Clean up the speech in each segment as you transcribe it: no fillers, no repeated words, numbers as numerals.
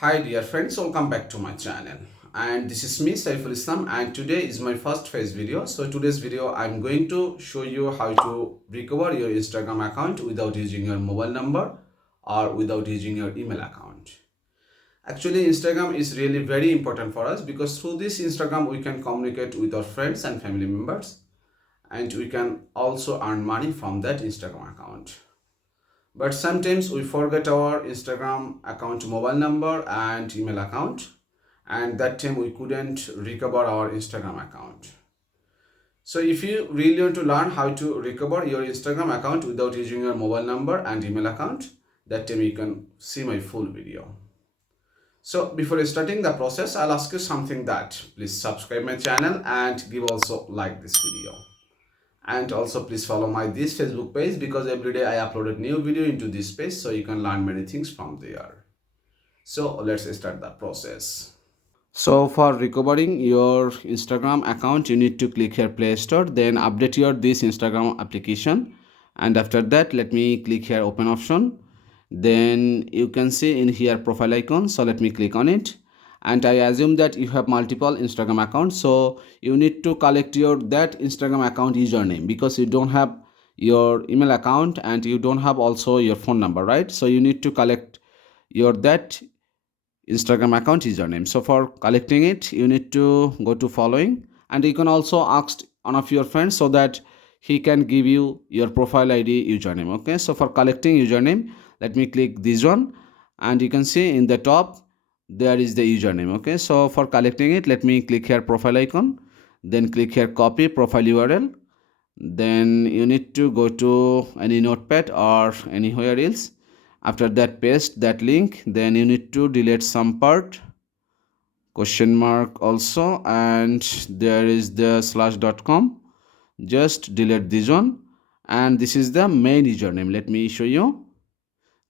Hi dear friends, welcome back to my channel. And this is me Saiful Islam, and today is my first face video. So today's video I'm going to show you how to recover your Instagram account without using your mobile number or without using your email account. Actually, Instagram is really very important for us because through this Instagram we can communicate with our friends and family members, and we can also earn money from that Instagram account. But sometimes we forget our Instagram account mobile number and email account, and that time we couldn't recover our Instagram account. So if you really want to learn how to recover your Instagram account without using your mobile number and email account, that time you can see my full video. So before starting the process, I'll ask you something, that please subscribe my channel and give also like this video. And also please follow my this Facebook page because every day I uploaded new video into this page, so you can learn many things from there. So let's start the process. So for recovering your Instagram account, you need to click here Play Store, then update your this Instagram application, and after that let me click here open option. Then you can see in here profile icon, so let me click on it. And I assume that you have multiple Instagram accounts, so you need to collect your that Instagram account username because you don't have your email account and you don't have also your phone number, right? So you need to collect your that Instagram account username. So for collecting it, you need to go to following, and you can also ask one of your friends so that he can give you your profile ID username. Okay, so for collecting username, let me click this one, and you can see in the top there is the username. Okay, so for collecting it, let me click here profile icon, then click here copy profile URL. Then you need to go to any notepad or anywhere else. After that, paste that link. Then you need to delete some part, question mark also, and there is the slash.com. Just delete this one, and this is the main username. Let me show you.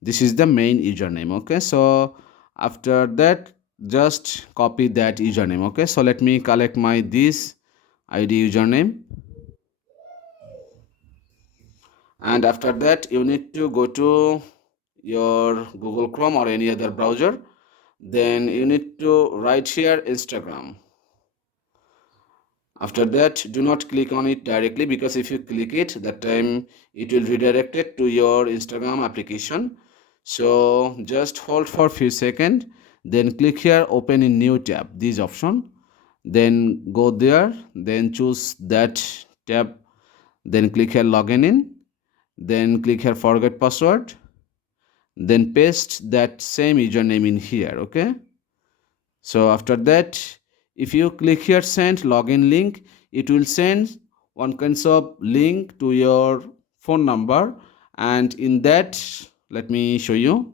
This is the main username. Okay, so after that, just copy that username. Okay, so let me collect my this ID username, and after that you need to go to your Google Chrome or any other browser. Then you need to write here Instagram. After that, do not click on it directly because if you click it, that time it will redirect it to your Instagram application. So just hold for few seconds, then click here open in new tab, this option. Then go there, then choose that tab, then click here login in, then click here forget password, then paste that same username in here. Okay, so after that, if you click here send login link, it will send one kind of link to your phone number, and in that, let me show you,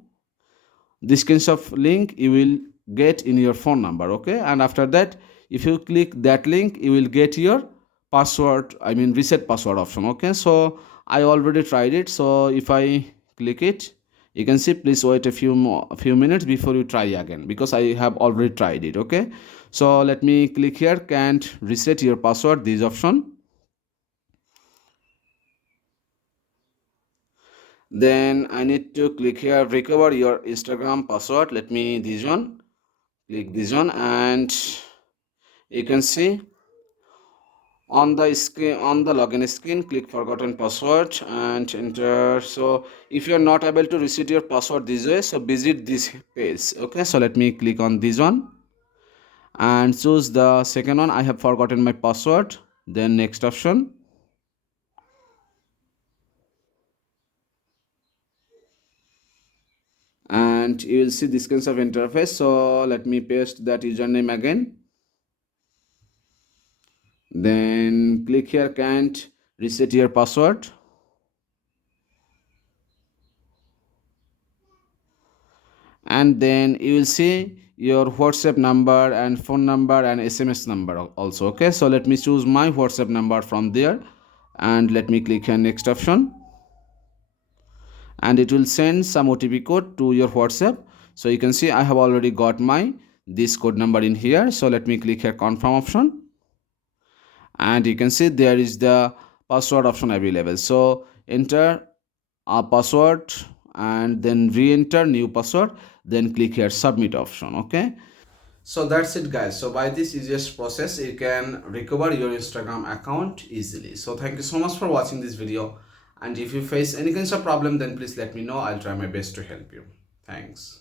this kind of link you will get in your phone number. Okay, and after that, if you click that link, you will get your password, I mean reset password option. Okay, so I already tried it, so if I click it, you can see please wait a few minutes before you try again because I have already tried it. Okay, so let me click here can't reset your password, this option. Then I need to click here recover your Instagram password, let me this one, click this one, and you can see on the screen, on the login screen, click forgotten password and enter. So if you are not able to reset your password this way, so visit this page. Okay, so let me click on this one and choose the second one, I have forgotten my password, then next option. And you will see this kind of interface, so let me paste that username again, then click here can't reset your password, and then you will see your WhatsApp number and phone number and SMS number also. Okay, so let me choose my WhatsApp number from there, and let me click here next option, and it will send some OTP code to your WhatsApp. So you can see I have already got my this code number in here, so let me click here confirm option, and you can see there is the password option available. So enter a password and then re-enter new password. then click here submit option. Okay, so that's it guys. So by this easiest process you can recover your Instagram account easily. So thank you so much for watching this video, and if you face any kinds of problem then please let me know. I'll try my best to help you. Thanks.